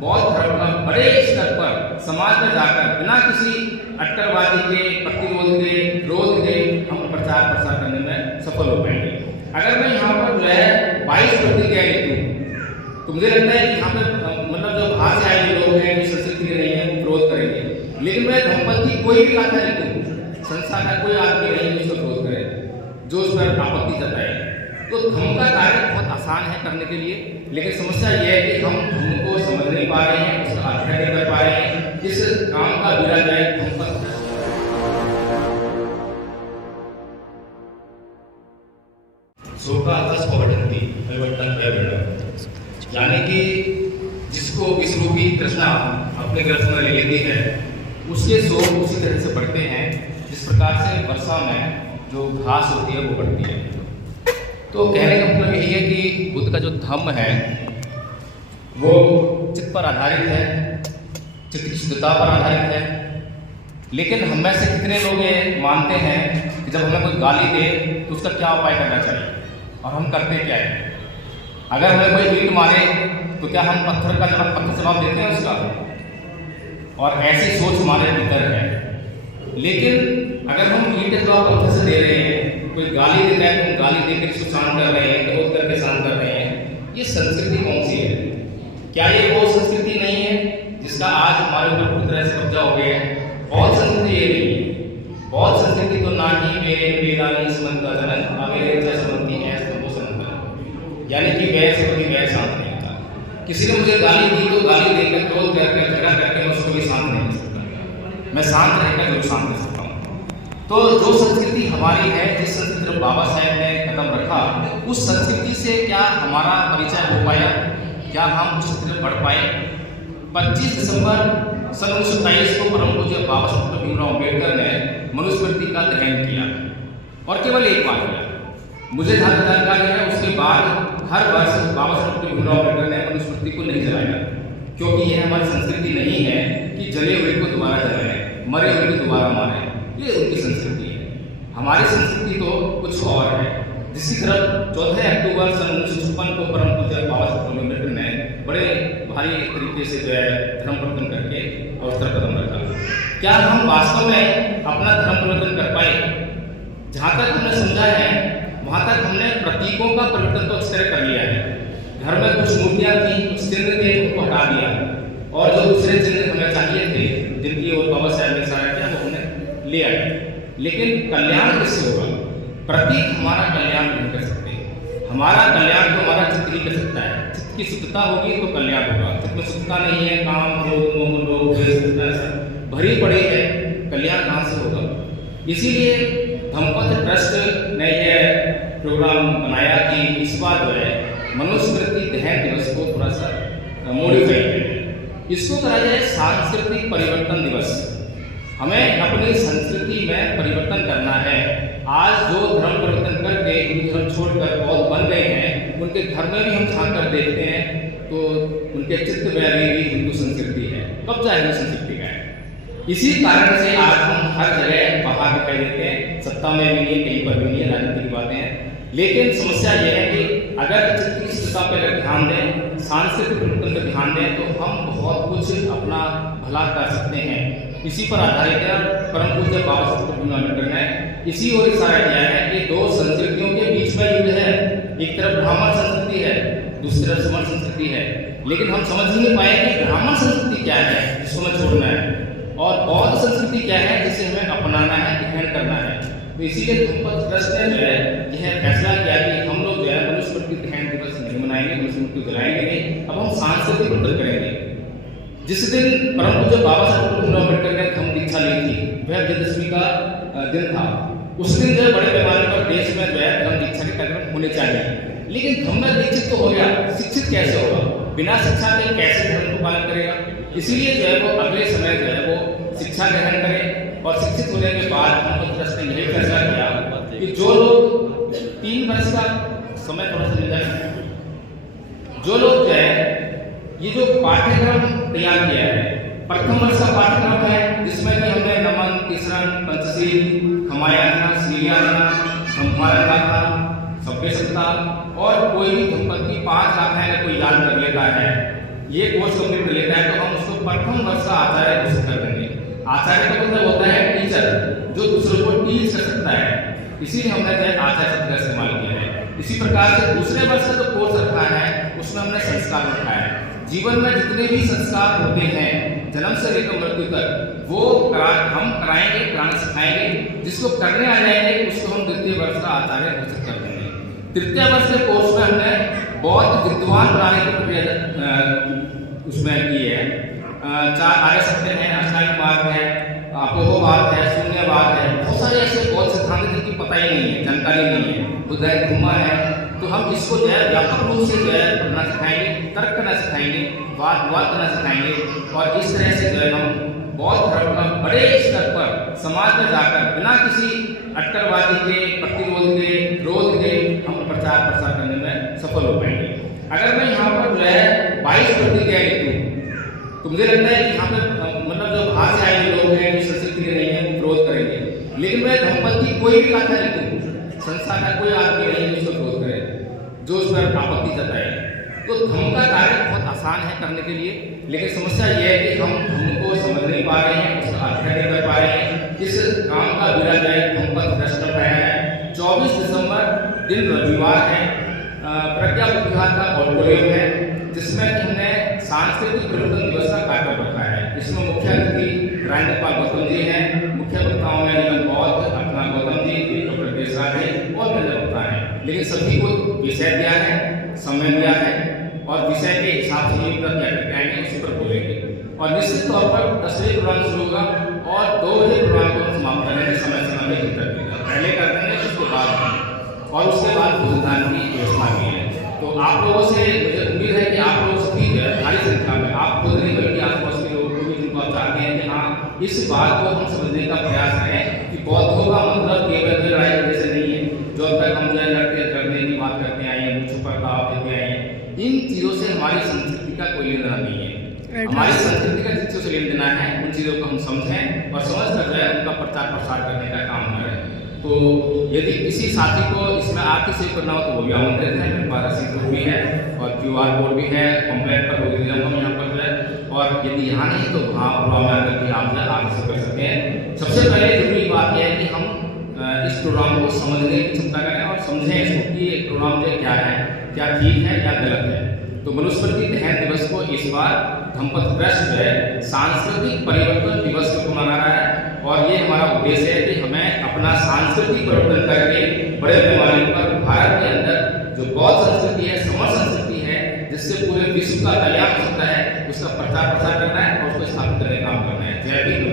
बौद्ध धर्म का बड़े स्तर पर समाज में जाकर बिना किसी अट्टरवादी के, प्रतिरोध के, विरोध के हम प्रचार प्रसार करने में सफल हो पाएंगे। अगर मैं यहाँ पर जो है 22 प्रतिक्रिया लिखूँ तो मुझे लगता है कि यहाँ पर मतलब जो बाहर से आए लोग हैं, जो संस्कृति के नहीं है, वो विरोध करेंगे। लेकिन मैं धम्मपद की कोई भी गाथा लिखूँ, संसार का कोई आदमी नहीं है जो उसका विरोध करे, जो उस पर आपत्ति जताए। तो धम्म का कार्य बहुत आसान है करने के लिए, लेकिन समस्या यह है कि हम धम्म को समझ नहीं पा रहे हैं, उसका अध्ययन नहीं कर पा रहे हैं। इस काम का विरा जाए धम्म पर यानी कि जिसको विश्वरूपी तृष्णा अपने ग्रंथ में ले लेती है, उसके शोक उसी तरह से बढ़ते हैं जिस प्रकार से वर्षा में जो घास होती है वो बढ़ती है। तो कहने का मतलब यही है कि बुद्ध का जो धम्म है वो चित्त पर आधारित है, चित्त की शुद्धता पर आधारित है। लेकिन हम में से कितने लोग ये मानते हैं कि जब हमें कोई गाली दे तो उसका क्या उपाय करना चाहिए, और हम करते क्या है? अगर हमें कोई ईंट मारे तो क्या हम पत्थर का जवाब देते हैं उसका? और ऐसी सोच हमारे भीतर है। लेकिन अगर हम ईंट का जवाब पत्थर से दे रहे हैं, कोई गाली देता है तो हम गाली देकर इसको शांत कर रहे हैं, क्रोध करके शांत कर रहे हैं, ये संस्कृति कौन सी है? क्या ये वो संस्कृति नहीं है जिसका आज हमारे ऊपर पूरी तरह से कब्जा हो गया है? बौद्ध संस्कृति ये नहीं है। बौद्ध संस्कृति तो ना ही मेरे वेदानी समंता जनन अवेरे समंती है, यानी कि वैर से कभी वैर शांत नहीं होता। किसी ने मुझे गाली दी तो गाली देकर, क्रोध करके, झगड़ा करके मैं उसको भी शांत नहीं कर सकता। मैं शांत रहकर जरूर शांत कर सकता हूँ। तो जो संस्कृति हमारी है, जिस संस्कृति पर बाबा साहेब ने कदम रखा, उस संस्कृति से क्या हमारा परिचय हो पाया? क्या हम उस तरफ बढ़ पाए? 25 दिसंबर सन 1927 को परम पूज्य बाबा साहेब भीमराव अम्बेडकर ने मनुस्मृति का दहन किया, और केवल एक बार किया। मुझे जहाँ तक जानकारी है उसके बाद हर वर्ष बाबा साहेब भीमराव अम्बेडकर ने मनुस्मृति को नहीं जलाया, क्योंकि यह हमारी संस्कृति नहीं है कि जले हुए को दोबारा जलाएं, मरे हुए को दोबारा मारें। ये उनकी संस्कृति है। हमारी संस्कृति तो कुछ और है, जिसकी तरफ 14 अक्टूबर सन 1956 को परम पूज्य बाबा साहेब अम्बेडकर ने बड़े भारी तरीके से जो है धर्म परिवर्तन करके और उस तरफ कदम रखा। क्या हम वास्तव में अपना धर्म परिवर्तन कर पाए? जहाँ तक हमने समझा है वहाँ तक हमने प्रतीकों का परिवर्तन तो अच्छी तरह कर लिया है। घर में कुछ मूर्तियाँ थी, कुछ चिन्ह थे, उनको हटा दिया, और जो दूसरे चिन्ह हमें चाहिए थे, जिनकी और बाबा साहब ने इशारा किया, वो हमने ले आए। लेकिन कल्याण किससे होगा? प्रतीक हमारा कल्याण नहीं कर सकते। हमारा कल्याण तो हमारा चित्त ही कर सकता है। चित्त की शुद्धता होगी तो कल्याण होगा। चित्त में शुद्धता नहीं है, काम, क्रोध, मोह, लोभ भरी पड़ी है, कल्याण कहाँ से होगा? इसीलिए धम्मपद ट्रस्ट ने यह प्रोग्राम बनाया कि इस बार जो है मनुस्मृति दहन दिवस को थोड़ा सा मॉडिफाई किया, इसको कहा जाए सांस्कृतिक परिवर्तन दिवस। हमें अपनी संस्कृति में परिवर्तन करना है। आज जो धर्म परिवर्तन करके हिंदू धर्म छोड़कर बौद्ध बन गए हैं, उनके घर में भी हम झांक कर देखते हैं तो उनके चित्त में भी हिंदू संस्कृति है, कब्जा हिंदू संस्कृति का है। इसी कारण से आज हम हर जगह बाहर दिखाई देते हैं, सत्ता में भी नहीं है, कहीं पर भी नहीं है, राजनीति की बातें हैं। लेकिन समस्या यह है कि अगर चित्त की शुद्धता पर अगर ध्यान दें, सांस्कृतिक परिवर्तन पर ध्यान दें, तो हम बहुत कुछ अपना भला कर सकते हैं। इसी पर आधारित है परम पूज्य बाबा साहेब भीमराव अम्बेडकर ने इसी और इशारा किया है कि दो संस्कृतियों के बीच में युद्ध है। एक तरफ ब्राह्मण संस्कृति है, दूसरी तरफ समण संस्कृति है। लेकिन हम समझ ही नहीं पाए कि ब्राह्मण संस्कृति क्या है जिसको हमें छोड़ना है, और बौद्ध संस्कृति क्या है जिसे हमें अपनाना है, ग्रहण करना है। तो इसीलिए धम्मपद ट्रस्ट ने जो है यह फैसला किया कि हम लोग जो है मनुस्मृति दहन दिवस नहीं मनाएंगे, मनुस्मृति जलाएंगे नहीं, अब हम सांस्कृतिक परिवर्तन करेंगे। जिस दिन परम पूज्य बाबा साहेब भीमराव अम्बेडकर ने धम्म दीक्षा ली थी, वह विजयदशमी का दिन था। उस दिन जो है बड़े पैमाने पर देश में जो है धम्म दीक्षा के कार्यक्रम होने चाहिए। लेकिन धम्म में दीक्षित तो हो गया, शिक्षित कैसे होगा? बिना शिक्षा के कैसे धर्म को पालन करेगा? इसीलिए जो है वो अगले समय जो है वो शिक्षा ग्रहण करें, और शिक्षित होने के बाद धम्मपद ट्रस्ट ने यही फैसला किया कि जो लोग 3 वर्ष का समय थोड़ा सा मिल जाए, जो लोग जो है ये जो पाठ्यक्रम तैयार किया है, प्रथम वर्ष का पाठ्यक्रम है, जिसमें कि हमने नमन, तीसरन, पंचशील, खमायाना, सीरियाना, संभारना, सभ्य सत्ता और कोई भी धम्मपद की 5 गाथाएं कोई याद कर लेता है ये कोर्स कंप्लीट कर लेता है तो हम उसको प्रथम वर्ष का आचार्य घोषित कर देंगे। आचार्य का मतलब होता है टीचर, जो दूसरों को टीच कर सकता है, इसीलिए हमने जो है आचार्य शब्द का इस्तेमाल किया है। इसी प्रकार से दूसरे वर्ष का जो कोर्स रखा है उसमें हमने संस्कार रखा है। जीवन में जितने भी संस्कार होते हैं जन्म से लेकर मृत्यु तक, वो हम कराएंगे, कराना सिखाएंगे। जिसको करने आ जाएंगे उसको हम द्वितीय वर्ष का आचार्य घोषित कर देंगे। तृतीय वर्ष के कोर्स में हमने बहुत विद्वान बनाने की प्रक्रिया उसमें की है। 4 आर्य सत्य है, अष्टांग मार्ग है, अपोहवाद है, शून्यवाद है, बहुत सारे ऐसे बहुत सिद्धांत जिनकी पता ही नहीं है, जानकारी नहीं है, बुद्धाय धूमा है। तो हम इसको जो है व्यापक रूप से जो है पढ़ना सिखाएंगे, तर्क करना सिखाएंगे, वाद विवाद करना सिखाएंगे। और इस तरह से जो है हम बौद्ध धर्म का बड़े स्तर पर समाज में जाकर बिना किसी अटकलबाजी के, प्रतिरोध के, विरोध के हम प्रचार प्रसार करने में सफल हो पाएंगे। अगर मैं यहाँ पर जो है 22 प्रतिक्रिया लिखूँ तो मुझे लगता है कि यहाँ पर मतलब जो बाहर से आए लोग हैं, जो संस्कृत के लिए नहीं है, वो विरोध करेंगे। लेकिन मैं धम्मपद की कोई भी गाथा लिखूँ, संसार का कोई आदमी नहीं जो उसको विरोध करे, जो उस पर आपत्ति जताए। तो धम्म का कार्य बहुत आसान है करने के लिए, लेकिन समस्या यह है कि हम धम्म को समझ नहीं पा रहे हैं, उसका अध्ययन नहीं कर पा रहे हैं। इस काम का बिना जाए धम्मपद भ्रष्ट पाया है। 24 दिसंबर दिन रविवार है, प्रज्ञा विभाग का ऑडिटोरियम है, जिसमें हमने सांस्कृतिक परिवर्तन दिवस का कार्यक्रम रखा है। इसमें मुख्य अतिथि राजेंद्र गौतम जी हैं, मुख्य वक्ताओं में नीलम बौद्ध, अपना गौतम जी, डॉक्टर देशराज जी और अन्य वक्ता हैं। लेकिन सभी को विषय दिया है, समय दिया है और विषय के हिसाब से क्या करके आएंगे उसी पर बोलेंगे। और निश्चित तौर पर 10 बजे प्रोग्राम शुरू होगा और 2 बजे प्रोग्राम को समाप्त करेंगे, समय समय में कर देगा, पहले कर देंगे उसके बाद, और उसके बाद भोजन की व्यवस्था भी है। तो आप लोगों से मुझे उम्मीद है कि आप लोग सभी भारी संख्या में, आप खुद नहीं बल्कि आसपास के लोगों को भी जिनको आप चाहते हैं कि हाँ इस बात को हम समझने का प्रयास करें कि बौद्धों का मतलब केवल लड़ाई करने से नहीं है, जो अब तक हम जो है लड़ने की बात करते आए हैं, मुझ पर दाव देते आए हैं, इन चीज़ों से हमारी संस्कृति का कोई लेना नहीं है। हमारी संस्कृति का जिन चीज़ों से लेन देना है उन चीज़ों को हम समझें और समझ कर जो है उनका प्रचार प्रसार करने का काम करें। तो यदि किसी साथी को इसमें आपके सेव करना हो तो वो भी आमंत्रित है। मेरे पास रसीद भी है और QR कोड भी है, कॉम्प्लेट पर हम यहाँ पर जो है, और यदि यहाँ नहीं तो वहाँ प्रोग्राम में आकर के आप जो आगे से कर सकते हैं। सबसे पहले जरूरी बात यह है कि हम इस प्रोग्राम को समझने की क्षमता करें और समझें इसको कि ये प्रोग्राम जो क्या है, क्या ठीक है, क्या गलत है। तो मनुस्मृति दहन दिवस को इस बार धम्मपद ट्रस्ट है सांस्कृतिक परिवर्तन दिवस को मना रहा है, और ये हमारा उद्देश्य है कि हमें अपना सांस्कृतिक परिवर्तन करके बड़े पैमाने पर भारत के अंदर जो बौद्ध संस्कृति है, समर संस्कृति है, जिससे पूरे विश्व का कल्याण हो सकता है, उसका प्रचार प्रसार करना है और उसको स्थापित करने का काम करना है। जय हिंद।